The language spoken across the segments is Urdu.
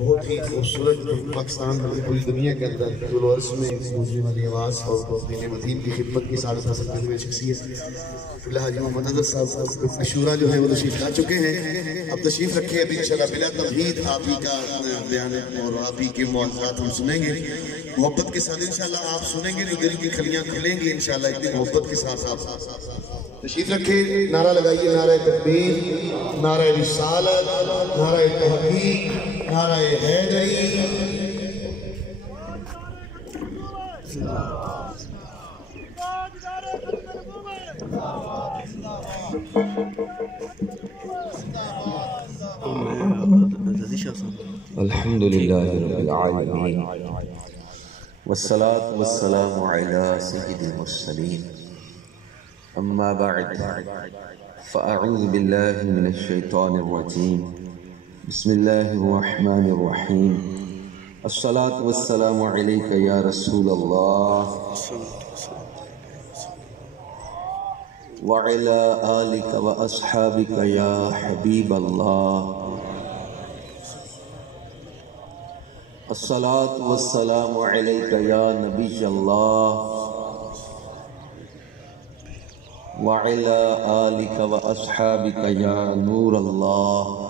بہت ہی خوبصورت پاکستان بلکہ پوری دنیا کے اندر طول و عرض میں اس گونجنے والی آواز اور دین مدین کی خدمت کی سعادت حاصل کرنے والی شخصیت فی الحال حاجی محمد اظہر صاحب عاشورہ جو ہے وہ تشریف لا چکے ہیں. اب تشریف رکھے ابھی انشاءاللہ بلا تمہید آپ ہی کا بیان اور آپ ہی کے معجزات ہم سنیں گے محبت کے ساتھ. انشاءاللہ آپ سنیں گے تو دل کی کھلیاں کھلیں گی انشاءاللہ اتنی محبت کے ساتھ. آپ تشریف رکھے. نعرہ لگائیے نعرہ تکبیر، نعرہ رسالت، نعرہ تحقیق، نعرہ حیدری. الحمدللہ رب العالمین والصلاة والسلام علی سید المرسلین. اما بعد فاعوذ باللہ من الشیطان الرجیم. بسم اللہ الرحمن الرحیم. الصلاة والسلام علیک یا رسول اللہ وعلی آلک واصحابک یا حبیب اللہ. الصلاة والسلام علیک یا نبی اللہ وعلی آلک واصحابک یا نور اللہ.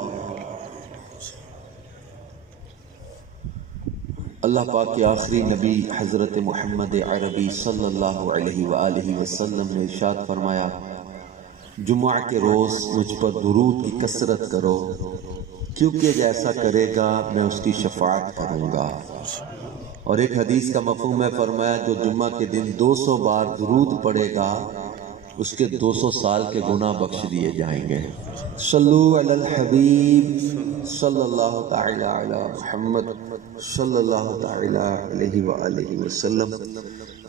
اللہ پاک کے آخری نبی حضرت محمد عربی صلی اللہ علیہ وآلہ وسلم نے ارشاد فرمایا جمعہ کے روز مجھ پر درود کی کثرت کرو کیونکہ جیسا کرے گا میں اس کی شفاعت کروں گا. اور ایک حدیث کا مفہوم ہے فرمایا جو جمعہ کے دن 200 بار درود پڑھے گا اس کے 200 سال کے گناہ بخش دیے جائیں گے. صلو علی الحبیب صلی اللہ تعالی علی محمد صلی اللہ تعالی علیہ وآلہ وسلم.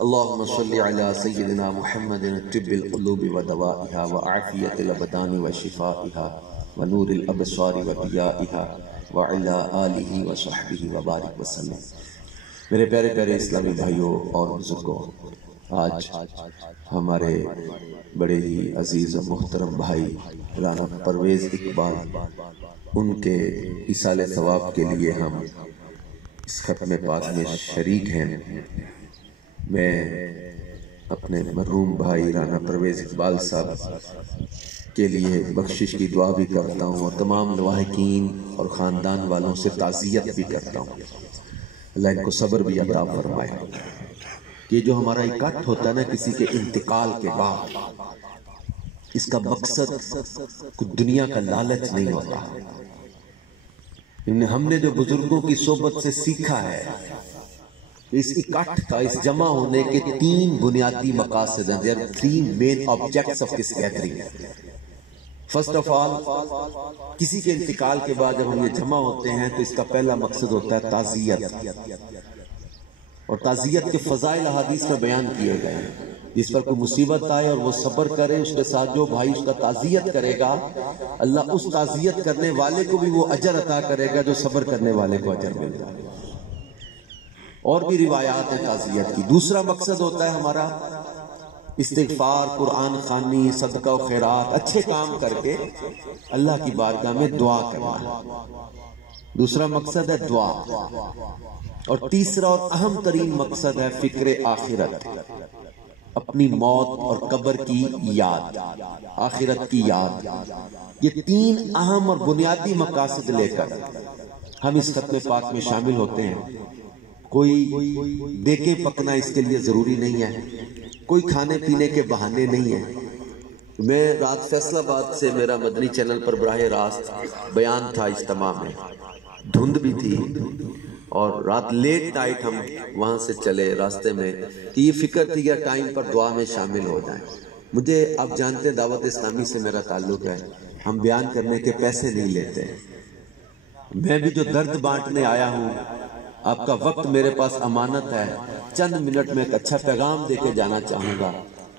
اللہم صلی علی سیدنا محمد طب القلوب ودوائها وعافیت الابدان وشفائها ونور الابصار وضیائها وعلی آلہ وصحبہ وبارک وسلم. میرے پیارے پیارے اسلامی بھائیوں اور بزرگوں، آج ہمارے بڑے ہی عزیز و محترم بھائی رانا پرویز اقبال ان کے ایصال ثواب کے لیے ہم اس ختم پاک میں شریک ہیں. میں اپنے مرحوم بھائی رانا پرویز اقبال صاحب کے لیے بخشش کی دعا بھی کرتا ہوں اور تمام لواحقین اور خاندان والوں سے تعزیت بھی کرتا ہوں. اللہ ان کو صبر بھی عطا فرمائے. یہ جو ہمارا اکٹھ ہوتا ہے نا کسی کے انتقال کے بعد، اس کا مقصد کچھ دنیا کا لالچ نہیں ہوتا. ہم نے جو بزرگوں کی صحبت سے سیکھا ہے اس اکٹھ کا، اس جمع ہونے کے 3 بنیادی مقاصد ہیں. there are 3 main objects of this gathering. First of all, کسی کے انتقال کے بعد جب ہم یہ جمع ہوتے ہیں تو اس کا پہلا مقصد ہوتا ہے تعزیت. اور تعزیت کے فضائل احادیث میں بیان کیے گئے ہیں. جس پر کوئی مصیبت آئے اور وہ صبر کرے، اس کے ساتھ جو بھائی اس کا تعزیت کرے گا اللہ اس تعزیت کرنے والے کو بھی وہ اجر عطا کرے گا جو صبر کرنے والے کو اجر مل جائے. اور بھی روایات ہیں تعزیت کی. دوسرا مقصد ہوتا ہے ہمارا استغفار، قرآن خوانی، صدقہ و خیرات، اچھے کام کر کے اللہ کی بارگاہ میں دعا کرنا. دوسرا مقصد ہے دعا. اور تیسرا اور اہم ترین مقصد ہے فکر آخرت، اپنی موت اور قبر کی یاد، آخرت کی یاد. یہ 3 اہم اور بنیادی مقاصد لے کر ہم اس ختم پاک میں شامل ہوتے ہیں. کوئی دیکھے پکنا اس کے لیے ضروری نہیں ہے، کوئی کھانے پینے کے بہانے نہیں ہیں. میں رات فیصل آباد سے میرا مدنی چینل پر براہ راست بیان تھا اجتماع میں، دھند بھی تھی اور رات لیٹ نائٹ ہم وہاں سے چلے راستے میں کہ یہ فکر تھی کہ ٹائم پر دعا میں شامل ہو جائیں. مجھے آپ جانتے ہیں دعوت اسلامی سے میرا تعلق ہے، ہم بیان کرنے کے پیسے نہیں لیتے. میں بھی جو درد بانٹنے آیا ہوں، آپ کا وقت میرے پاس امانت ہے، چند منٹ میں ایک اچھا پیغام دے کے جانا چاہوں گا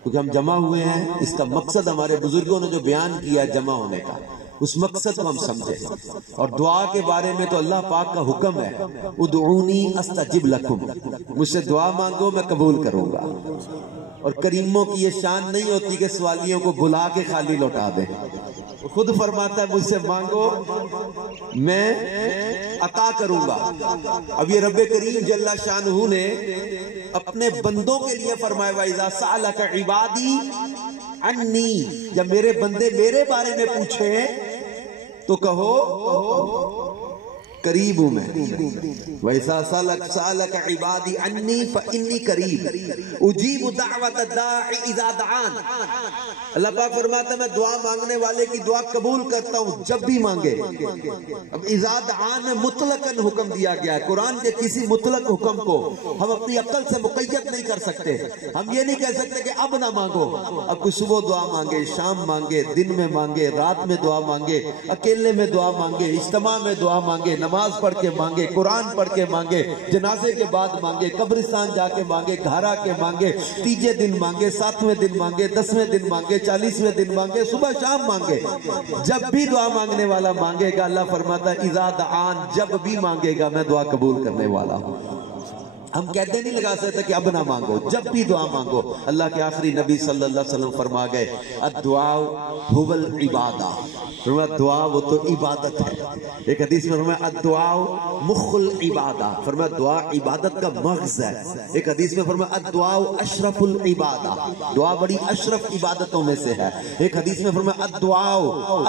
کیونکہ ہم جمع ہوئے ہیں. اس کا مقصد ہمارے بزرگوں نے جو بیان کیا جمع ہونے کا، اس مقصد کو ہم سمجھیں. اور دعا کے بارے میں تو اللہ پاک کا حکم ہے ادعونی استجب لکم، مجھ سے دعا مانگو میں قبول کروں گا. اور کریموں کی یہ شان نہیں ہوتی کہ سوالیوں کو بلا کے خالی لوٹا دیں. خود فرماتا ہے مجھ سے مانگو میں عطا کروں گا. اب یہ رب کریم جل شانہ نے اپنے بندوں کے لیے فرمایا وَإِذَا سَأَلَكَ عِبَادِي عَنِّي، جب میرے بندے میرے بارے میں پوچھیں تو کہو قریب ہوں میں. وَإِذَا سَأَلَكَ عِبَادِي عَنِّي فَإِنِّي قَرِيبٌ أُجِيبُ دَعْوَةَ الدَّاعِ إِذَا دَعَانِ. اللہ پاک فرماتا ہے میں دعا مانگنے والے کی دعا قبول کرتا ہوں جب بھی مانگے. اب اذا دعان میں مطلقاً حکم دیا گیا ہے. قرآن کے کسی مطلق حکم کو ہم اپنی عقل سے مقید نہیں کر سکتے. ہم یہ نہیں کہہ سکتے کہ اب نہ مانگو. اب کوئی صبح دعا مانگے، شام مانگے، دن میں مانگے، رات میں دعا مانگے، اکیلے میں دعا مانگے، اجتماع میں دعا مانگے، نماز پڑھ کے مانگے، قرآن پڑھ کے مانگے، جنازے کے بعد مانگے، قبرستان جا کے مانگے، گھر آ کے مانگے، تیجے دن مانگے، 7ویں دن مانگے، 10ویں دن مانگے، 40ویں دن مانگے، صبح شام مانگے. جب بھی دعا مانگنے والا مانگے گا اللہ فرماتا ہے اذا دعان، جب بھی مانگے گا میں دعا قبول کرنے والا ہوں. ہم کہتے نہیں لگا سکتے کہ اب نہ مانگو، جب بھی دعا مانگو. اللہ کے آخری نبی صلی اللہ علیہ وسلم فرما گئے الدعاء هو العبادہ. فرمایا دعا وہ تو عبادت ہے. ایک حدیث میں فرمایا الدعاء مخ العبادہ، فرمایا دعا عبادت کا مغز ہے. ایک حدیث میں فرمایا الدعاء اشرف العبادہ، دعا بڑی اشرف عبادتوں میں سے ہے. ایک حدیث میں فرمایا الدعاء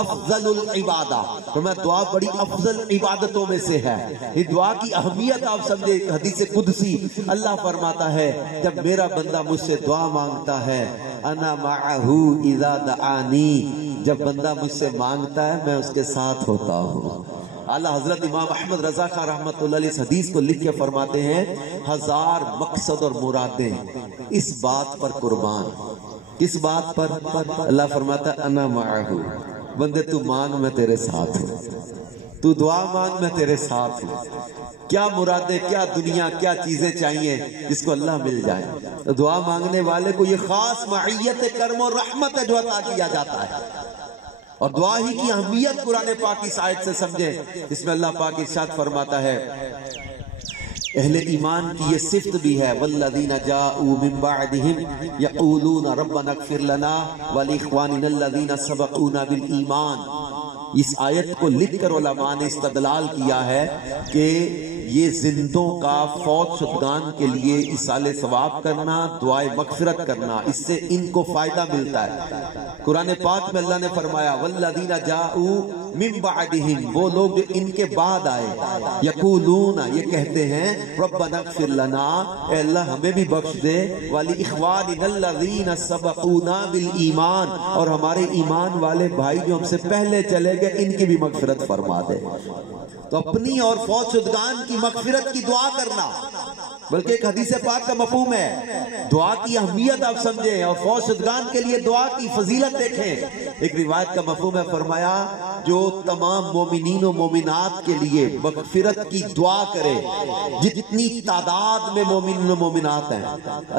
افضل العبادہ، فرمایا دعا بڑی افضل عبادتوں میں سے ہے. یہ دعا کی اہمیت آپ سمجھے. حدیث قدسی اللہ فرماتا ہے جب میرا بندہ مجھ سے دعا مانگتا ہے انا معہو اذا دعانی، جب بندہ مجھ سے مانگتا ہے میں اس کے ساتھ ہوتا ہوں. اعلیٰ حضرت امام احمد رضا خان رحمت اللہ علیہ اس حدیث کو لکھ کے فرماتے ہیں 1000 مقصد اور مرادیں اس بات پر قربان. کس بات پر؟ اللہ فرماتا ہے انا معہو، بندے تو مانگ میں تیرے ساتھ ہوں، تو دعا مانگ میں تیرے ساتھ ہوں. کیا مرادیں، کیا دنیا، کیا چیزیں چاہیے جس کو اللہ مل جائے. تو دعا مانگنے والے کو یہ خاص معیت کرم اور رحمت ہے جو عطا کیا جاتا ہے. اور دعا ہی کی اہمیت قرآن پاک کی آیت سے سمجھیں. اس میں اللہ پاک ارشاد فرماتا ہے اہل ایمان کی یہ صفت بھی ہے والذین جاءوا من بعدهم یقولون ربنا اغفر لنا ولاخواننا الذین سبقونا بالایمان. اس آیت کو لکھ کر علماء نے استدلال کیا ہے کہ یہ زندوں کا فوت شدگان کے لیے ایصال ثواب کرنا، دعائے مغفرت کرنا، اس سے ان کو فائدہ ملتا ہے. قرآن پاک میں اللہ نے فرمایا والذین جاءوا من بعدهم، وہ لوگ جو ان کے بعد آئے، یقولون یہ کہتے ہیں ربنا اغفر لنا، اے اللہ ہمیں بھی بخش دے، ولاخواننا الذین سبقونا بالایمان، اور ہمارے ایمان والے بھائی جو ہم سے پہلے چلے گئے ان کی بھی مغفرت فرما دے. تو اپنی اور فوت شدگان کی مغفرت کی دعا کرنا بلکہ ایک حدیث پاک کا مفہوم ہے. دعا کی اہمیت آپ سمجھیں اور فوت شدگان کے لیے دعا کی فضیلت دیکھیں. ایک روایت کا مفہوم ہے فرمایا جو تمام مومنین و مومنات کے لیے مغفرت کی دعا کرے، جتنی تعداد میں مومنین و مومنات ہیں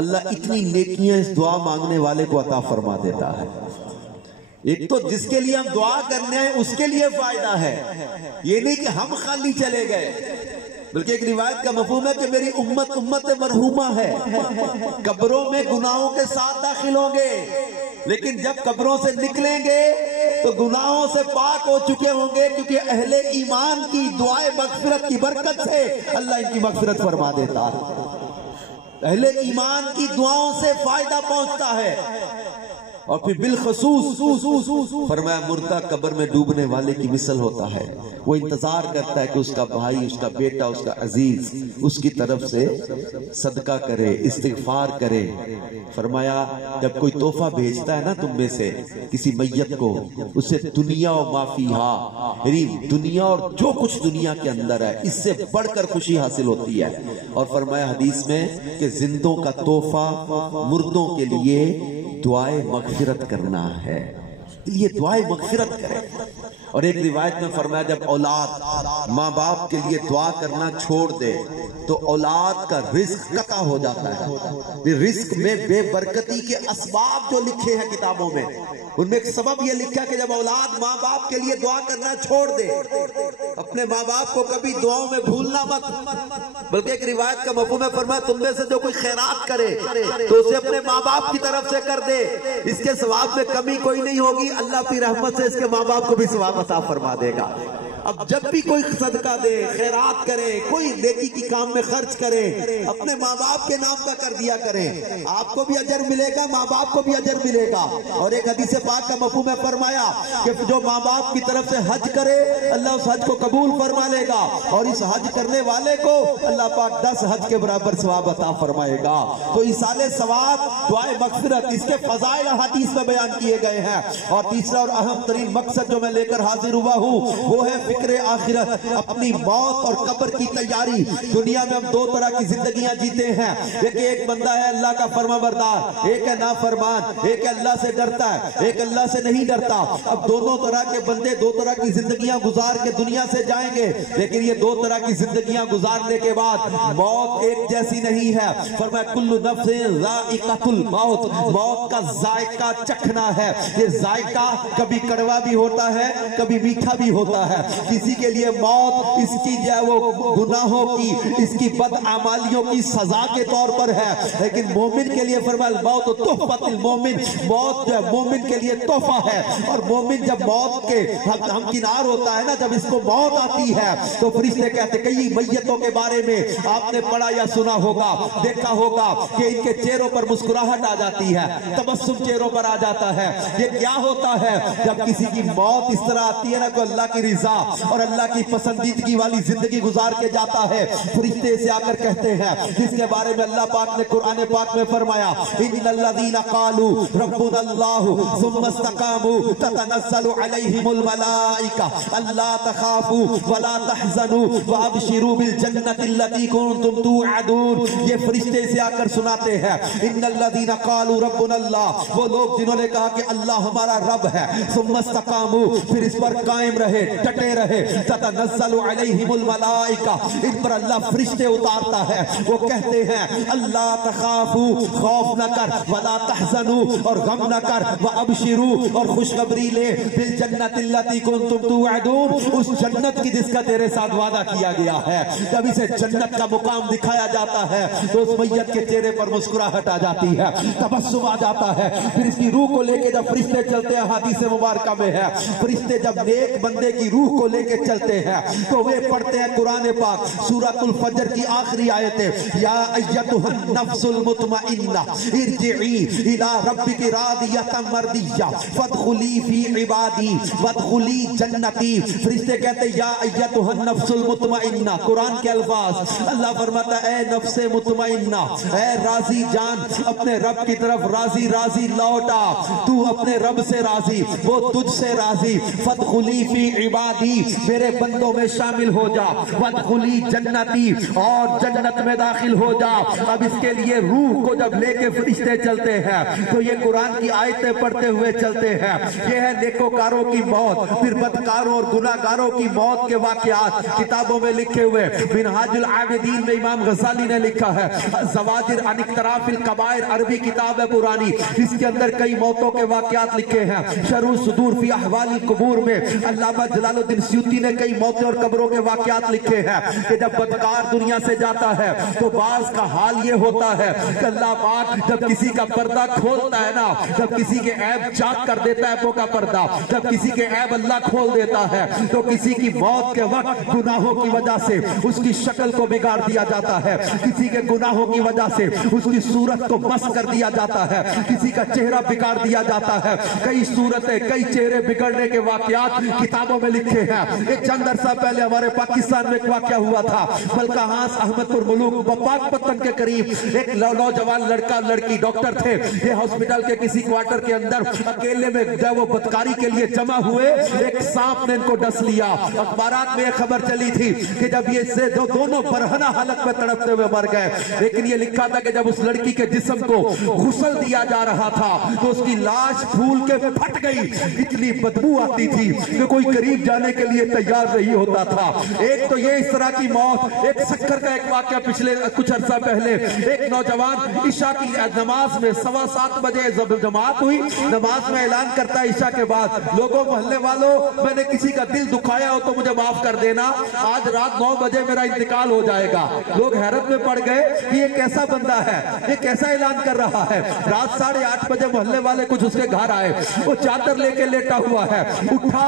اللہ اتنی نیکیاں اس دعا مانگنے والے کو عطا فرما دیتا ہے. ایک تو جس کے لیے ہم دعا کرنے ہیں اس کے لیے فائدہ ہے، یہ نہیں کہ ہم خالی چلے گئے. بلکہ ایک روایت کا مفہوم ہے کہ میری امت امت مرحومہ ہے، قبروں میں گناہوں کے ساتھ داخل ہوں گے لیکن جب قبروں سے نکلیں گے تو گناہوں سے پاک ہو چکے ہوں گے، کیونکہ اہل ایمان کی دعائے مغفرت کی برکت سے اللہ ان کی مغفرت فرما دیتا ہے. اہل ایمان کی دعاؤں سے فائدہ پہنچتا ہے. اور پھر بالخصوص فرمایا مردہ قبر میں ڈوبنے والے کی مثل ہوتا ہے. وہ انتظار کرتا ہے کہ اس کا بھائی، اس کا بیٹا، اس کا عزیز اس کی طرف سے صدقہ کرے، استغفار کرے. فرمایا جب کوئی تحفہ بھیجتا ہے نا تم میں سے کسی میت کو، اسے دنیا و ما فیہا، یعنی دنیا اور جو کچھ دنیا کے اندر ہے اس سے بڑھ کر خوشی حاصل ہوتی ہے. اور فرمایا حدیث میں کہ زندوں کا تحفہ مردوں کے لیے دعائے مغفرت کرنا ہے. یہ دعائے مغفرت کرے. اور ایک روایت میں فرمایا جب اولاد ماں باپ کے لیے دعا کرنا چھوڑ دے تو اولاد کا رزق قطع ہو جاتا ہے. رزق میں بے برکتی کے اسباب جو لکھے ہیں کتابوں میں، ان میں ایک سبب یہ لکھا کہ جب اولاد ماں باپ کے لیے دعا کرنا چھوڑ دے، اپنے ماں باپ کو کبھی دعاؤں میں بھولنا مت. بلکہ ایک روایت کا مفہوم ہے فرمایا تم میں سے جو کوئی خیرات کرے تو اسے اپنے ماں باپ کی طرف سے کر دے، اس کے ثواب میں کمی کوئی نہیں ہوگی، اللہ کی رحمت سے اس کے ماں باپ کو بھی ثواب عطا فرما دے گا. اب جب بھی کوئی صدقہ دے، خیرات کرے، کوئی نیکی کی کام میں خرچ کرے، اپنے ماں باپ کے نام کا کر دیا کریں، آپ کو بھی اجر ملے گا، ماں باپ کو بھی اجر ملے گا۔ اور ایک حدیث پاک کا مفہوم ہے فرمایا کہ جو ماں باپ کی طرف سے حج کرے اللہ اس حج کو قبول فرما لے گا، اور اس حج کرنے والے کو اللہ پاک 10 حج کے برابر ثواب عطا فرمائے گا۔ تو ایصال ثواب، دعائے مغفرت، اس کے فضائل حدیث میں بیان کیے گئے ہیں۔ اور تیسرا اور اہم ترین مقصد جو میں لے کر حاضر ہوا ہوں وہ ہے فکر آخرت، اپنی موت اور قبر کی تیاری۔ دنیا میں ہم دو طرح کی زندگیاں جیتے ہیں، ایک بندہ ہے اللہ کا فرما بردار، ایک ہے نافرمان، ایک اللہ سے ڈرتا ہے، ایک اللہ سے نہیں ڈرتا۔ اب دونوں طرح کے بندے دو طرح کی زندگیاں گزار کے دنیا سے جائیں گے، لیکن یہ دو طرح کی زندگیاں گزارنے کے بعد موت ایک جیسی نہیں ہے۔ فرمایا کل نفس ذائقۃ الموت، موت کا ذائقہ چکھنا ہے۔ یہ ذائقہ کبھی کڑوا بھی ہوتا ہے، کبھی میٹھا بھی ہوتا ہے۔ کسی کے لیے موت اس کی جو ہے وہ گناہوں کی، اس کی بدعمالیوں کی سزا کے طور پر ہے، لیکن مومن کے لیے فرمایا الموت تحفۃ المومن، موت جو ہے مومن کے لیے تحفہ ہے۔ اور مومن جب موت کے ہمکنار ہوتا ہے نا، جب اس کو موت آتی ہے تو فرشتے کہتے کئی میتوں کے بارے میں آپ نے پڑھا یا سنا ہوگا، دیکھا ہوگا کہ ان کے چہروں پر مسکراہٹ آ جاتی ہے، تبسم چہروں پر آ جاتا ہے۔ یہ کیا ہوتا ہے؟ جب کسی کی موت اس طرح آتی ہے نا، کہ اللہ کی رضا اور اللہ کی پسندیدگی والی زندگی گزار کے جاتا ہے، فرشتے سے آ کر کہتے ہیں، جس کے بارے میں اللہ پاک نے قرآن پاک میں فرمایا ان الذین قالوا ربنا اللہ ثم استقاموا تتنزل علیہم الملائکہ الا تخافوا ولا تحزنوا وابشروا بالجنۃ التي کنتم توعدون۔ یہ فرشتے سے آ کر سناتے ہیں ان الذین قالوا ربنا اللہ، وہ لوگ جنہوں نے کہا کہ اللہ ہمارا رب ہے، ثم استقاموا، پھر اس پر قائم رہے، ڈٹے رہے، تتنزل علیہم الملائکہ، ان پر اللہ فرشتے اتارتا ہے، وہ کہتے ہیں اللہ تخافوا، خوف نہ کر، ولا تحزنوا، اور غم نہ کر، وابشروا، اور خوشخبری لے، بالجنۃ التي کنتم توعدون، اس جنت کی جس کا تیرے ساتھ وعدہ کیا گیا ہے۔ جب اسے جنت کا مقام دکھایا جاتا ہے تو اس میت کے چہرے پر مسکراہٹ آ جاتی ہے، تبسم آ جاتا ہے۔ پھر اس کی روح کو لے کے جب فرشتے چلتے ہیں، حدیث مبارکہ میں ہے فرشتے جب نیک بندے کی روح کو لے کے چلتے ہیں تو وہ پڑھتے ہیں قرآن پاک سورۃ الفجر کی آخری آیتیں، یا ایتھا النفس المطمئنہ ارجعی الی ربک راضیۃ مرضیہ فادخلی فی عبادی وادخلی جنتی۔ فرشتے کہتے ہیں یا ایتھا النفس المطمئنہ، قرآن کے الفاظ، اللہ فرماتا ہے اے نفس مطمئنہ، اے راضی جان، اپنے رب کی طرف راضی راضی لوٹا، تو اپنے رب سے راضی، وہ تجھ سے راضی، فادخلی فی عبادی، میرے بندوں میں شامل ہو جا، وادخلی جنتی، اور جنت میں داخل ہو جا۔ اب اس کے لیے روح کو جب لے کے فرشتے چلتے ہیں تو یہ قرآن کی آیتیں پڑھتے ہوئے چلتے ہیں۔ یہ ہے نیکوکاروں کی موت، پھر بدکاروں اور گناہگاروں کی موت کے واقعات کتابوں میں لکھے ہوئے۔ منہاج العابدین میں امام غزالی نے لکھا ہے زواجر عن اقتراف الکبائر، عربی کتاب ہے پرانی، اس کے اندر کئی موتوں کے واقعات لکھے ہیں۔ شرح الصدور فی احوال القبور میں علامہ جلال الدین سیوطی نے کئی موتوں اور قبروں کے واقعات لکھے ہیں کہ جب بدکار دنیا سے جاتا ہے تو بعض کا حال یہ ہوتا ہے کہ اللہ پاک جب کسی کا پردہ کھولتا ہے نا، جب کسی کے عیب چاک کر دیتا ہے کا پردہ، جب کسی کے عیب اللہ کھول دیتا ہے تو کسی کی موت کے وقت گناہوں کی وجہ سے اس کی شکل کو بگاڑ دیا جاتا ہے، کسی کے گناہوں کی وجہ سے اس کی صورت کو مس کر دیا جاتا ہے، کسی کا چہرہ بگاڑ دیا جاتا ہے۔ کئی صورتیں، کئی چہرے بگڑنے کے واقعات کتابوں میں لکھے ہیں۔ ایک چند عرصہ پہلے ہمارے پاکستان میں ایک واقعہ ہوا تھا، بلکہانس احمد پور ملوک پاک پتن کے قریب ایک نوجوان لڑکا لڑکی ڈاکٹر تھے، یہ ہاسپٹل کے کسی کوارٹر کے اندر اکیلے میں جب وہ بدکاری کے لیے جمع ہوئے، ایک سانپ نے ان کو ڈس لیا۔ اخبارات میں ایک خبر چلی تھی کہ جب یہ سے دونوں برہنہ حالت میں تڑپتے ہوئے مر گئے، لیکن یہ لکھا تھا کہ جب اس لڑکی کے جسم کو غسل دیا جا رہا تھا تو اس کی لاش پھول کے پھٹ گئی، اتنی بدبو آتی تھی کہ کوئی قریب جانے کے لیے تیار نہیں ہوتا تھا۔ ایک تو یہ اس طرح کی موت۔ ایک سکر کا ایک واقعہ پچھلے کچھ عرصہ پہلے، ایک نوجوان عشاء کی نماز میں 7:15 بجے جماعت ہوئی، نماز میں اعلان کرتا ہے عشاء کے بعد، لوگوں محلے والوں میں نے کسی کا دل دکھایا ہو تو مجھے معاف کر دینا، آج رات 9 بجے میرا انتقال ہو جائے گا۔ لوگ حیرت میں پڑ گئے کہ یہ کیسا بندہ ہے، یہ کیسا اعلان کر رہا ہے۔ رات 8:30 بجے محلے والے کچھ اس کے گھر آئے، وہ چادر لے کے لیٹا ہوا ہے، اٹھا،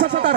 70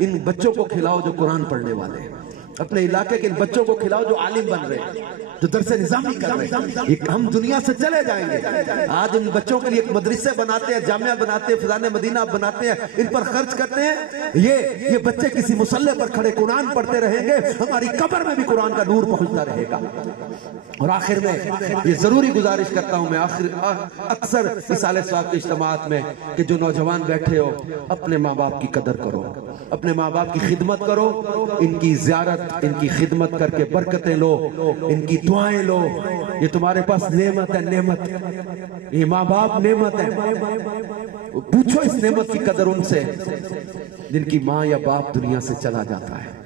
ان بچوں کو کھلاؤ جو قرآن پڑھنے والے ہیں، اپنے علاقے کے ان بچوں کو کھلاؤ جو عالم بن رہے ہیں، جو درس نظامی کر رہے ہیں۔ ہم دنیا سے چلے جائیں گے، آج ان بچوں کے لیے ایک مدرسے بناتے ہیں، جامعہ بناتے ہیں، فضان مدینہ بناتے ہیں، ان پر خرچ کرتے ہیں، یہ بچے کسی مصلی پر کھڑے قرآن پڑھتے رہیں گے، ہماری قبر میں بھی قرآن کا نور پہنچتا رہے گا۔ اور آخر میں یہ ضروری گزارش کرتا ہوں میں اکثر رسالہ صاحب کے اجتماعات میں کہ جو نوجوان بیٹھے ہو، اپنے ماں باپ کی قدر کرو، اپنے ماں باپ کی خدمت کرو، ان کی زیارت، ان کی خدمت کر کے برکتیں لو، ان کی دعائیں لو۔ یہ تمہارے پاس نعمت ہے، نعمت، یہ ماں باپ نعمت ہے۔ پوچھو اس نعمت کی قدر ان سے جن کی ماں یا باپ دنیا سے چلا جاتا ہے۔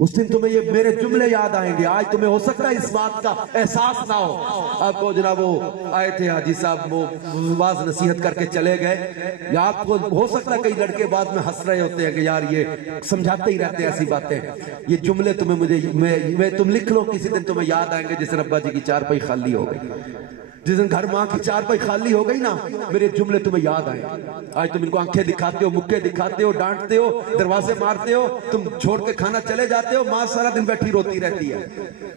اس دن تمہیں یہ میرے جملے یاد آئیں گے۔ آج تمہیں ہو سکتا ہے اس بات کا احساس نہ ہو۔ آپ کو جناب وہ آئے تھے حاجی صاحب، وہ واز نصیحت کر کے چلے گئے، یا آپ کو ہو سکتا ہے کئی لڑکے بعد میں ہنس رہے ہوتے ہیں کہ یار یہ سمجھاتے ہی رہتے ہیں ایسی باتیں۔ یہ جملے تمہیں تم لکھ لو، کسی دن تمہیں یاد آئیں گے جس دن ابا جی کی چارپائی خالی ہو گئی، جس دن گھر ماں کی چارپائی خالی ہو گئی نا، میرے جملے تمہیں یاد آئیں۔ آج تم ان کو آنکھیں دکھاتے ہو، مکے دکھاتے ہو، ڈانٹتے ہو، دروازے مارتے ہو، تم چھوڑ کے کھانا چلے جاتے ہو، ماں سارا دن بیٹھی روتی رہتی ہے۔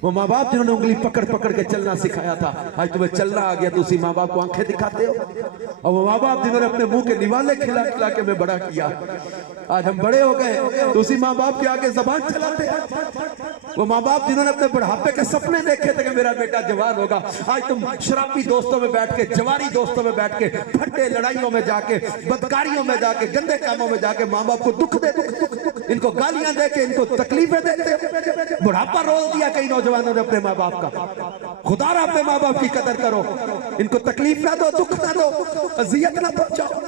وہ ماں باپ جنہوں نے انگلی پکڑ پکڑ کے چلنا سکھایا تھا، آج تمہیں چلنا آ گیا تو اسی ماں باپ کو آنکھیں دکھاتے ہو۔ اور وہ ماں باپ جنہوں نے اپنے منہ کے نوالے کھلا کھلا کے میں بڑا کیا، آج ہم بڑے ہو گئے تو اسی ماں باپ کے آگے زبان چلاتے ہیں۔ وہ ماں باپ جنہوں نے اپنے بڑھاپے کے سپنے دیکھے تھے کہ میرا بیٹا جوان ہوگا، آج تم شرابی دوستوں میں بیٹھ کے، جواری دوستوں میں بیٹھ کے، پھٹے لڑائیوں میں جا کے، بدکاریوں میں جا کے، گندے کاموں میں جا کے ماں باپ کو دکھ دے، ان کو گالیاں دے کے، ان کو تکلیفیں دیتے۔ بڑھاپا رول دیا کئی نوجوانوں نے اپنے ماں باپ کا۔ خدا را اپنے ماں باپ کی قدر کرو، ان کو تکلیف نہ دو، دکھ نہ دو، اذیت نہ پہنچاؤ۔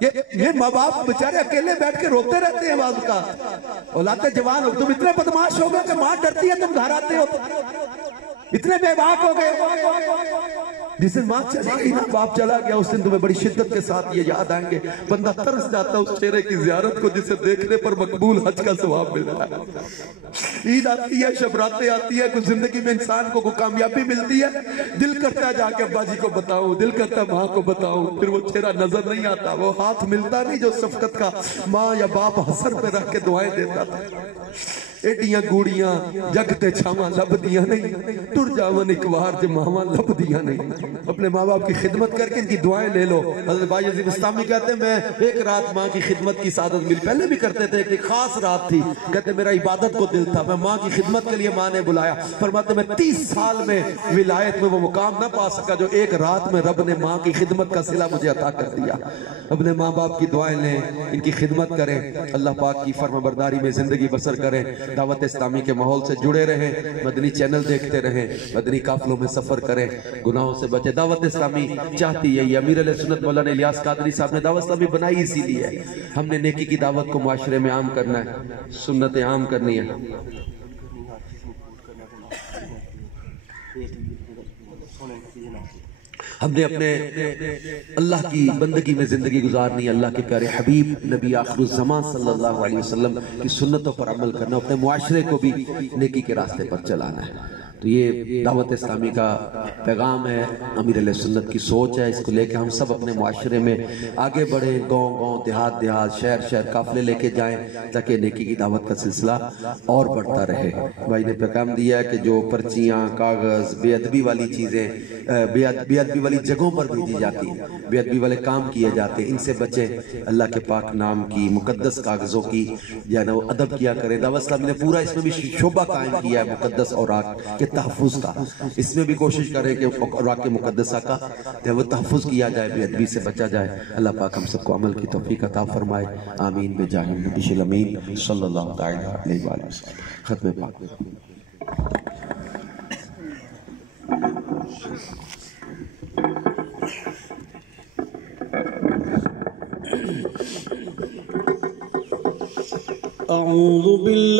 یہ ماں باپ بچارے اکیلے بیٹھ کے روتے رہتے ہیں بعض کا۔ اولاد جوان ہو، تم اتنے بدماش ہو گئے کہ ماں ڈرتی ہے تم گھر آتے ہو، اتنے بے باک ہو گئے۔ جس دن ماں چلی گئی نا، باپ چلا گیا، اس دن تمہیں بڑی شدت کے ساتھ یہ یاد آئیں گے۔ بندہ ترس جاتا ہے اس چہرے کی زیارت کو جسے دیکھنے پر مقبول حج کا ثواب ملتا ہے۔ عید آتی ہے، شب راتیں آتی ہے، کچھ زندگی میں انسان کو کامیابی ملتی ہے، دل کرتا ہے جا کے ابا جی کو بتاؤں، دل کرتا ہے ماں کو بتاؤں، پھر وہ چہرہ نظر نہیں آتا، وہ ہاتھ ملتا نہیں جو شفقت کا ماں یا باپ حسر پہ رکھ کے دعائیں دیتا تھا۔ ایڈیاں گوڑیاں جگتے چھاواں لب دیاں نہیں، ٹر جاون ایک وار جو ماواں لب دیاں نہیں۔ اپنے ماں باپ کی خدمت کر کے ان کی دعائیں لے لو۔ حضرت بایزید بستامی کہتے ہیں میں ایک رات ماں کی خدمت کی سعادت ملی، پہلے بھی کرتے تھے، ایک خاص رات تھی، کہتے میرا عبادت کو دل تھا، میں ماں کی خدمت کے لیے ماں نے بلایا، فرماتے میں 30 سال میں ولایت میں وہ مقام نہ پا سکا جو ایک رات میں رب نے ماں کی خدمت کا صلہ مجھے عطا کر دیا۔ اپنے ماں باپ کی دعائیں لیں، ان کی خدمت کریں، اللہ پاک کی فرمانبرداری میں زندگی بسر کریں، دعوت اسلامی کے ماحول سے جڑے رہیں، مدنی چینل دیکھتے رہیں، مدنی قافلوں میں سفر کریں، گناہوں سے بچیں۔ دعوت اسلامی چاہتی ہے، یہ امیر علیہ سنت مولانا الیاس قادری صاحب نے دعوت اسلامی بنائی اسی لیے ہے، ہم نے نیکی کی دعوت کو معاشرے میں عام کرنا ہے، سنتیں عام کرنی ہے۔ ہم نے اپنے اللہ کی بندگی میں زندگی گزارنی ہے، اللہ کے پیارے حبیب نبی آخر الزمان صلی اللہ علیہ وسلم کی سنتوں پر عمل کرنا، اپنے معاشرے کو بھی نیکی کے راستے پر چلانا ہے۔ تو یہ دعوت اسلامی کا پیغام ہے، امیر علیہ سنت کی سوچ ہے، اس کو لے کے ہم سب اپنے معاشرے میں آگے بڑھیں، گاؤں گاؤں، دیہات دیہات، شہر شہر قافلے لے کے جائیں تاکہ نیکی کی دعوت کا سلسلہ اور بڑھتا رہے۔ بھائی نے پیغام دیا ہے کہ جو پرچیاں، کاغذ، بے ادبی والی چیزیں بے ادبی والی جگہوں پر بھیجی جاتی ہیں، بے ادبی والے کام کیے جاتے ہیں، ان سے بچیں، اللہ کے پاک نام کی مقدس کاغذوں کی یعنی وہ ادب کیا کریں۔ دعوت اسلامی نے پورا اس میں بھی شعبہ قائم کیا ہے مقدس اوراق کے تحفظ کا، اس میں بھی کوشش کریں کہ اوراق مقدسہ کا وہ تحفظ کیا جائے، بے ادبی سے بچا جائے۔ اللہ پاک ہم سب کو عمل کی توفیق عطا فرمائے، آمین بجاہ النبی الامین صلی اللہ تعالی علیہ وآلہ وسلم۔ ختم پاک۔ اعوذ باللہ